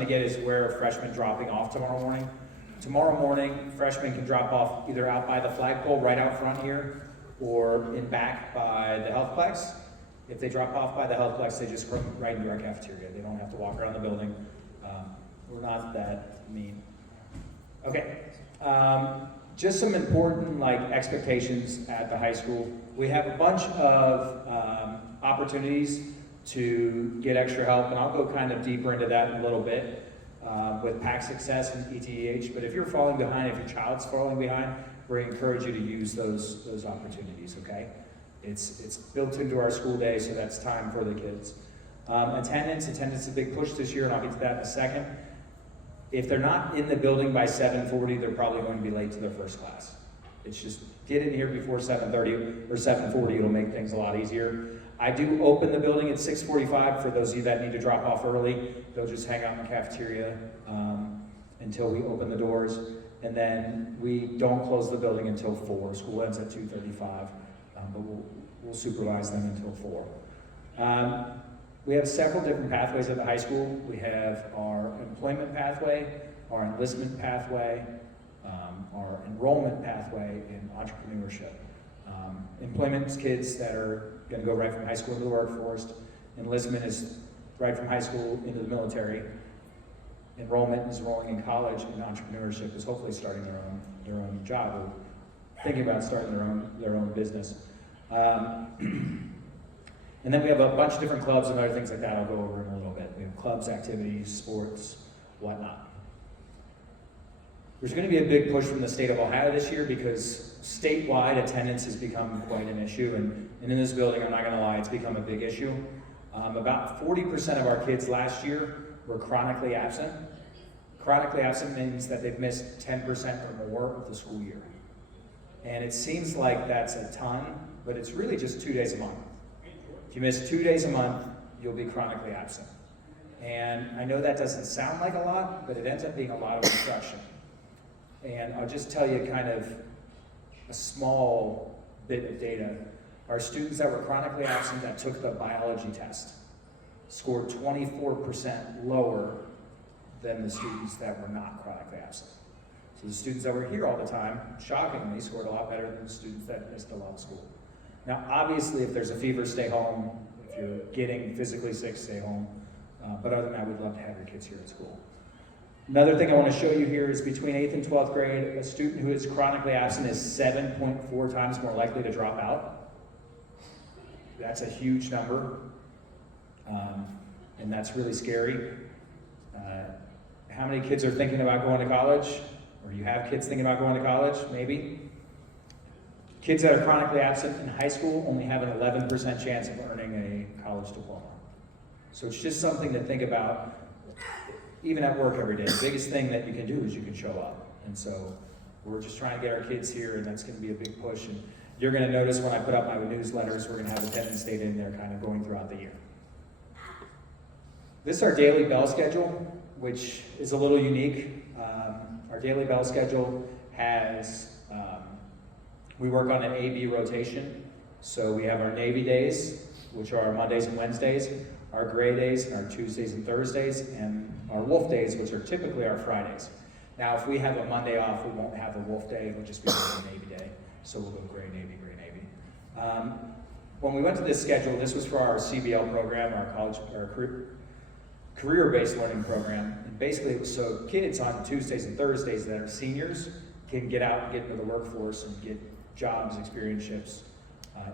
to get is where are freshmen dropping off tomorrow morning. Tomorrow morning, freshmen can drop off either out by the flagpole right out front here or in back by the healthplex. If they drop off by the healthplex, they just come right into our cafeteria. They don't have to walk around the building. We're not that mean. Okay, just some important expectations at the high school. We have a bunch of opportunities to get extra help, and I'll go kind of deeper into that in a little bit with PAC Success and ETEH. But if you're falling behind, if your child's falling behind, we encourage you to use those opportunities, okay? It's built into our school day, so that's time for the kids. Attendance is a big push this year, and I'll get to that in a second. If they're not in the building by 7:40, they're probably going to be late to their first class. It's just get in here before 7:30 or 7:40, it'll make things a lot easier. I do open the building at 6:45 for those of you that need to drop off early. They'll just hang out in the cafeteria until we open the doors. And then we don't close the building until 4. School ends at 2:35, but we'll supervise them until 4. We have several different pathways at the high school. We have our employment pathway, our enlistment pathway, our enrollment pathway, and entrepreneurship. Employment is kids that are going to go right from high school into the workforce. Enlistment is right from high school into the military. Enrollment is enrolling in college, and entrepreneurship is hopefully starting their own job or thinking about starting their own business. And then we have a bunch of different clubs and other things like that I'll go over in a little bit. We have clubs, activities, sports, whatnot. There's going to be a big push from the state of Ohio this year because statewide attendance has become quite an issue, and in this building, I'm not going to lie, it's become a big issue. About 40% of our kids last year were chronically absent. Chronically absent means that they've missed 10% or more of the school year. And it seems like that's a ton, but it's really just 2 days a month. If you miss 2 days a month, you'll be chronically absent. And I know that doesn't sound like a lot, but it ends up being a lot of instruction. And I'll just tell you kind of a small bit of data. Our students that were chronically absent that took the biology test scored 24% lower than the students that were not chronically absent. So the students that were here all the time, shockingly, scored a lot better than the students that missed a lot of school. Now, obviously, if there's a fever, stay home. If you're getting physically sick, stay home. But other than that, we'd love to have your kids here at school. Another thing I want to show you here is between 8th and 12th grade, a student who is chronically absent is 7.4 times more likely to drop out. That's a huge number, and that's really scary. How many kids are thinking about going to college? Or you have kids thinking about going to college, maybe? Kids that are chronically absent in high school only have an 11% chance of earning a college diploma. So it's just something to think about, even at work every day. The biggest thing that you can do is you can show up. And so we're just trying to get our kids here, and that's going to be a big push. And you're going to notice when I put up my newsletters, we're going to have attendance data in there kind of going throughout the year. This is our daily bell schedule, which is a little unique. Our daily bell schedule has we work on an A-B rotation. So we have our Navy days, which are our Mondays and Wednesdays, our gray days, and our Tuesdays and Thursdays, and our wolf days, which are typically our Fridays. Now, if we have a Monday off, we won't have a wolf day, it'll just be a Navy day. So we'll go gray, Navy, gray, Navy. When we went to this schedule, this was for our CBL program, our career-based learning program. And basically, it was so kids on Tuesdays and Thursdays that are seniors can get out and get into the workforce and get jobs, experiences,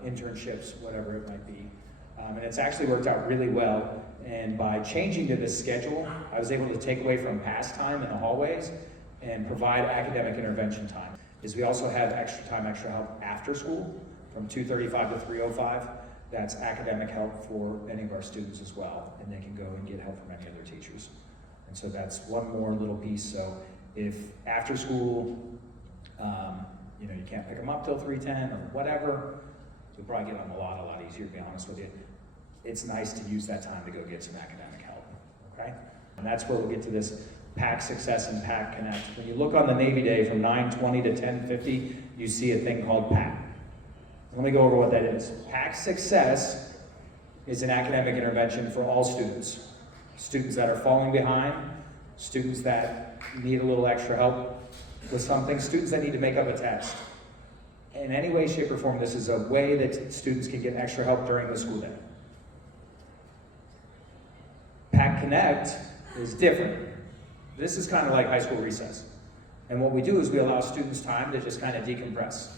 internships, whatever it might be. And it's actually worked out really well. And by changing to this schedule, I was able to take away from past time in the hallways and provide academic intervention time. We also have extra time, extra help after school from 2:35 to 3:05. That's academic help for any of our students as well, and they can go and get help from any other teachers. And so that's one more little piece. So if after school, you can't pick them up till 3:10 or whatever, you'll probably get them a lot easier, to be honest with you. It's nice to use that time to go get some academic help, okay? And that's where we'll get to this PAC Success and PAC Connect. When you look on the Navy Day from 9:20 to 10:50, you see a thing called PAC. Let me go over what that is. PAC Success is an academic intervention for all students. Students that are falling behind, students that need a little extra help with something, students that need to make up a test. In any way, shape, or form, this is a way that students can get extra help during the school day. Pack Connect is different. This is kind of like high school recess. And what we do is we allow students time to just kind of decompress.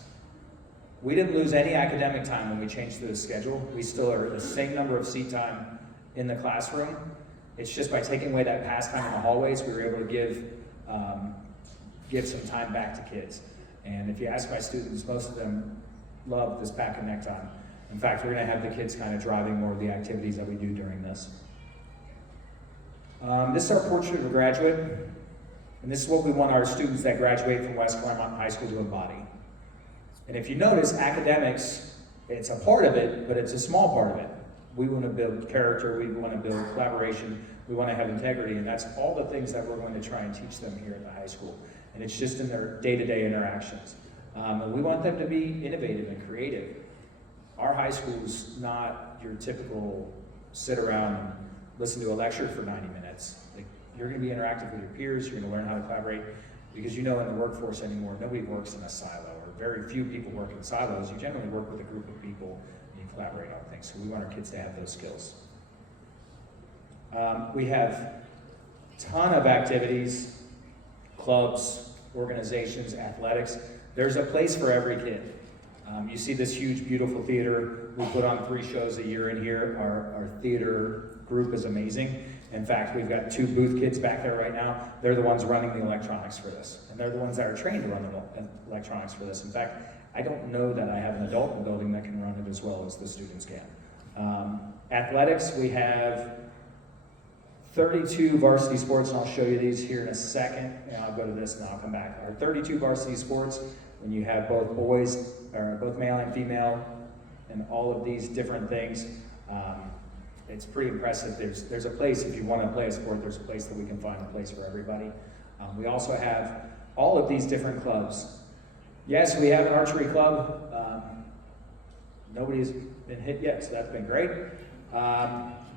We didn't lose any academic time when we changed the schedule. We still are the same number of seat time in the classroom. It's just by taking away that pass time in the hallways, we were able to give some time back to kids. And if you ask my students, most of them love this Pack Connect time. In fact, we're going to have the kids kind of driving more of the activities that we do during this. This is our portrait of a graduate, and this is what we want our students that graduate from West Clermont High School to embody. And if you notice, academics, it's a part of it, but it's a small part of it. We want to build character, we want to build collaboration, we want to have integrity, and that's all the things that we're going to try and teach them here at the high school. And it's just in their day-to-day interactions. And we want them to be innovative and creative. Our high school's not your typical sit around and listen to a lecture for 90 minutes. Like, you're going to be interactive with your peers, you're going to learn how to collaborate, because you know in the workforce anymore, nobody works in a silo, or very few people work in silos. You generally work with a group of people and you collaborate on things. So we want our kids to have those skills. We have a ton of activities, clubs, organizations, athletics. There's a place for every kid. You see this huge, beautiful theater. We put on 3 shows a year in here. Our theater group is amazing. In fact, we've got 2 booth kids back there right now. They're the ones running the electronics for this. And they're the ones that are trained to run the electronics for this. In fact, I don't know that I have an adult in the building that can run it as well as the students can. Athletics, we have 32 varsity sports, and I'll show you these here in a second. And I'll go to this and I'll come back. Our 32 varsity sports, when you have both boys, or both male and female, and all of these different things, it's pretty impressive. There's a place, if you want to play a sport, there's a place that we can find a place for everybody. We also have all of these different clubs. Yes, we have an archery club. Nobody's been hit yet, so that's been great.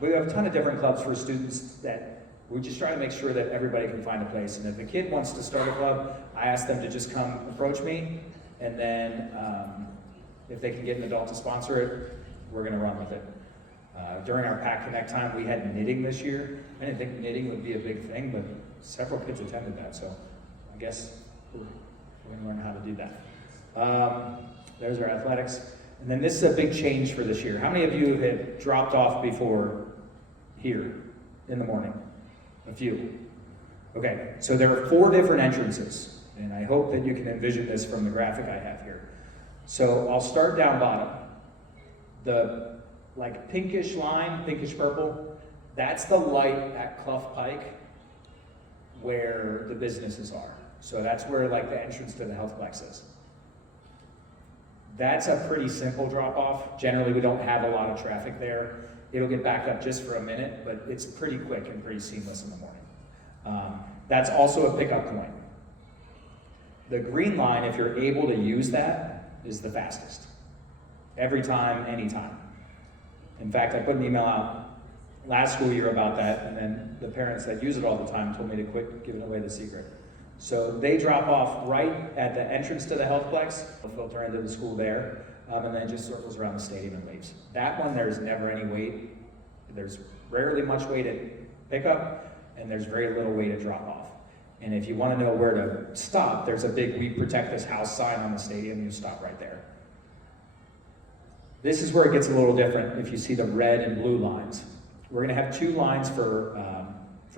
We have a ton of different clubs for students that we just try to make sure that everybody can find a place. And if a kid wants to start a club, I ask them to just come approach me, and then if they can get an adult to sponsor it, we're going to run with it. During our Pack Connect time, we had knitting this year. I didn't think knitting would be a big thing, but several kids attended that, so I guess we're going to learn how to do that. There's our athletics. And then this is a big change for this year. How many of you have dropped off before here in the morning? A few. Okay, so there are 4 different entrances, and I hope that you can envision this from the graphic I have here. So I'll start down bottom. The pinkish line, pinkish purple, that's the light at Clough Pike where the businesses are. So that's where the entrance to the healthplex is. That's a pretty simple drop-off. Generally, we don't have a lot of traffic there. It'll get backed up just for a minute, but it's pretty quick and pretty seamless in the morning. That's also a pickup point. The green line, if you're able to use that, is the fastest. Every time, anytime. In fact, I put an email out last school year about that, and then the parents that use it all the time told me to quit giving away the secret. So they drop off right at the entrance to the healthplex, filter into the school there, and then it just circles around the stadium and leaves. That one, there's never any wait. There's rarely much wait at pickup, and there's very little wait at drop off. And if you want to know where to stop, there's a big "We Protect This House" sign on the stadium. You stop right there. This is where it gets a little different. If you see the red and blue lines, we're going to have 2 lines for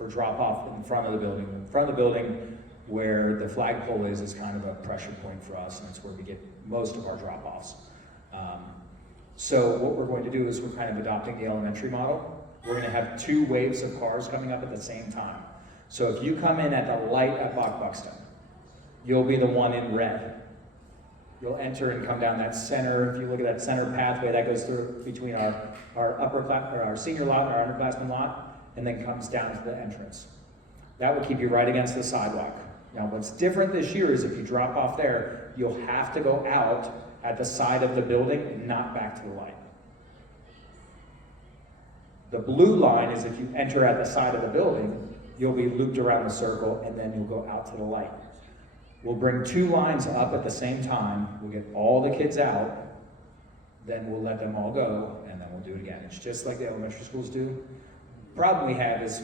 drop-off in front of the building. In front of the building, where the flagpole is kind of a pressure point for us, and it's where we get most of our drop-offs. So what we're going to do is we're kind of adopting the elementary model. We're going to have 2 waves of cars coming up at the same time. So if you come in at the light at Buxton, you'll be the one in red. You'll enter and come down that center. If you look at that center pathway that goes through between our senior lot and our underclassmen lot, and then comes down to the entrance. That will keep you right against the sidewalk. Now, what's different this year is if you drop off there, you'll have to go out at the side of the building and not back to the light. The blue line is if you enter at the side of the building, you'll be looped around the circle, and then you'll go out to the light. We'll bring 2 lines up at the same time. We'll get all the kids out, then we'll let them all go, and then we'll do it again. It's just like the elementary schools do. Problem we have is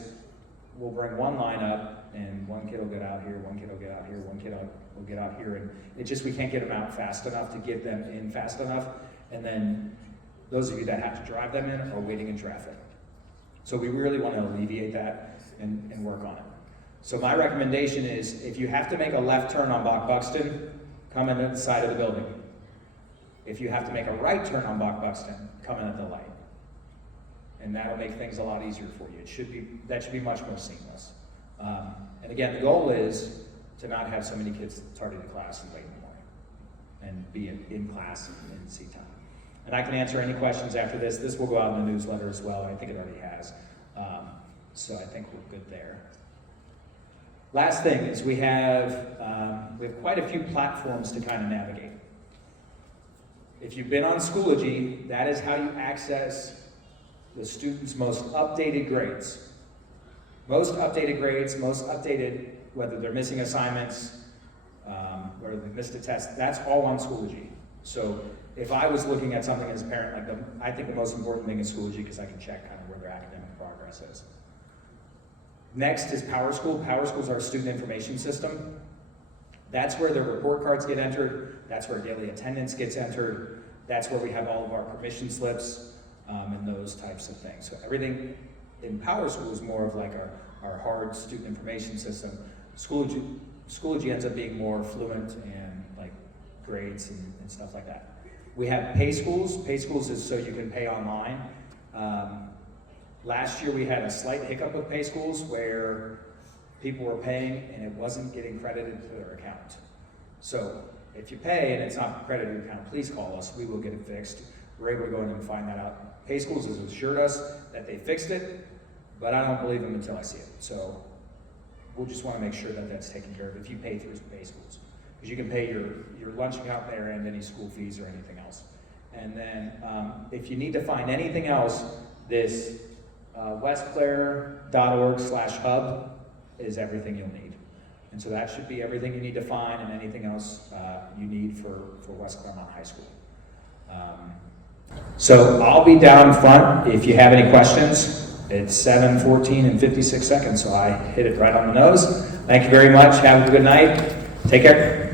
we'll bring 1 line up, and 1 kid will get out here, 1 kid will get out here, 1 kid will get out here, and we can't get them out fast enough to get them in fast enough, and then those of you that have to drive them in are waiting in traffic. So we really want to alleviate that and work on it. So my recommendation is, if you have to make a left turn on Bach Buxton, come in at the side of the building. If you have to make a right turn on Bach Buxton, come in at the light. And that'll make things a lot easier for you. That should be much more seamless. And again, the goal is to not have so many kids tardy to class and late in the morning, and be in class and seat time. And I can answer any questions after this. This will go out in the newsletter as well. I think it already has. So I think we're good there. Last thing is we have quite a few platforms to kind of navigate. If you've been on Schoology, that is how you access the students' most updated grades. Most updated, whether they're missing assignments, whether they missed a test, that's all on Schoology. So if I was looking at something as a parent, I think the most important thing is Schoology, because I can check kind of where their academic progress is. Next is PowerSchool. PowerSchool is our student information system. That's where their report cards get entered. That's where daily attendance gets entered. That's where we have all of our permission slips and those types of things. So everything in PowerSchool is more of like our hard student information system. Schoology ends up being more fluent and like grades and stuff like that. We have Pay Schools. Pay Schools is so you can pay online. Last year we had a slight hiccup with Pay Schools where people were paying and it wasn't getting credited to their account. So if you pay and it's not credited to your account, please call us. We will get it fixed. We're able to go in and find that out. Pay Schools has assured us that they fixed it, but I don't believe them until I see it. So we'll just want to make sure that that's taken care of if you pay through Pay Schools. Because you can pay your lunch account there and any school fees or anything else. And then if you need to find anything else, this westclair.org/hub is everything you'll need. And so that should be everything you need to find and anything else you need for West Clermont High School. So I'll be down front if you have any questions. It's 7:14 and 56 seconds, so I hit it right on the nose. Thank you very much. Have a good night. Take care.